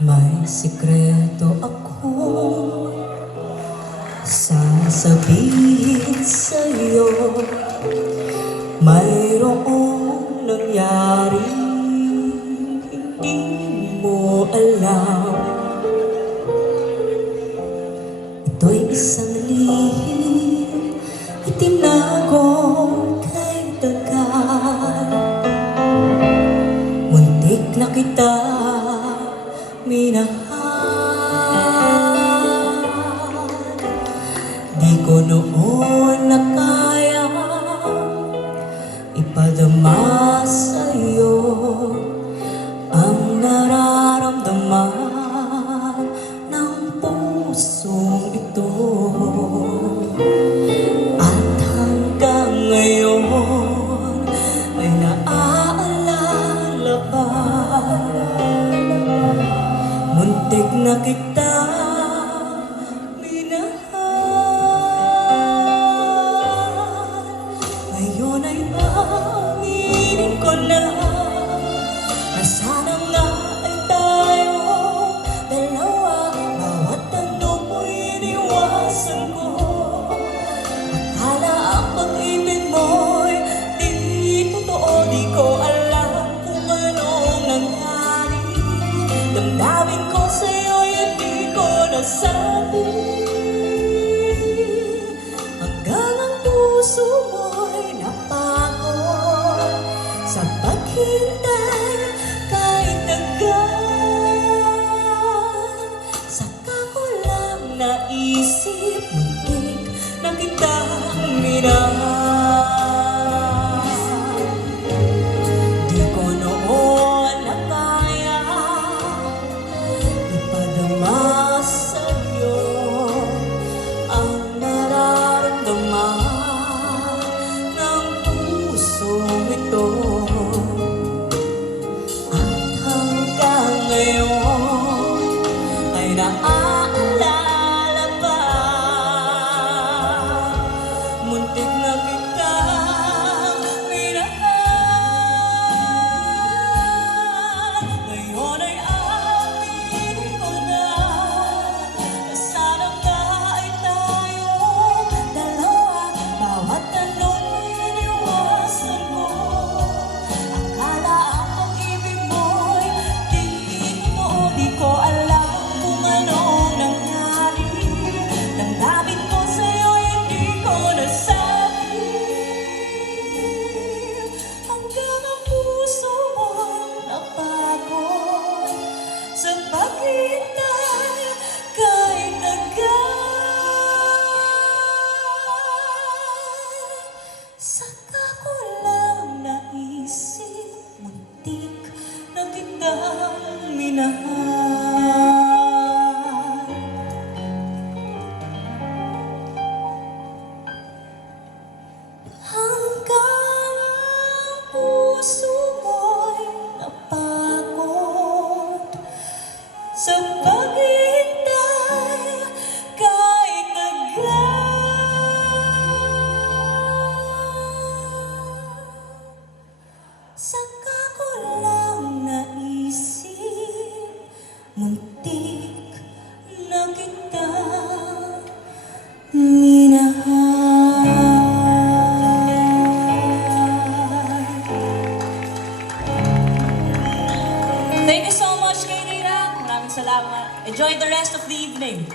May sikreto akong sasabihin sa'yo. Mayroong nangyari hindi mo alam. Ito'y isang lihim itinago kay tagal. Muntik na kita minahal. Di ko noon na kaya ipadama sa'yo ang nararamdaman ng pusong ito. At hanggang ngayon ay naaalala pa. Muntik na kita minahal. Ngayon ay aminin ko na sana nga ay tayo dalawa. Bawat tanong mo'y iniwasan ko. Akala ang pag-ibig mo'y di totoo. Di ko alam kung anong nangyari. Damdamin ko sa'yo'y hindi ko nasabi. Hanggang ang puso mo'y napagod sa paghintay kahit tagal. Saka ko lang naisip, muntik na kitang minahal. Di ko noon na kaya ipadama sa'yo ang nararamdaman ng pusong ito. At hanggang ngayon ay naaalala pa. Muntik na kitang minahal. Ngayon ay aminin ko na sana nga ay tayong dalawa. Bawat tanong iniwasan mo. Akala ang pag-ibig mo'y di totoo. Di ko alam kung anong nangyari. Damdamin ko sa'yo'y hindi ko nasabi. Hanggang ang puso mo'y napagod sa paghintay kahit tagal. Saka ko lang naisip, muntik na kitang minahal. Hanggang ang puso mo'y napagod sa paghintay kahit tagal. Saka ko lang naisip, muntik na kitang minahal. Thank you so much, kay Rira. Maraming salamat. Enjoy the rest of the evening.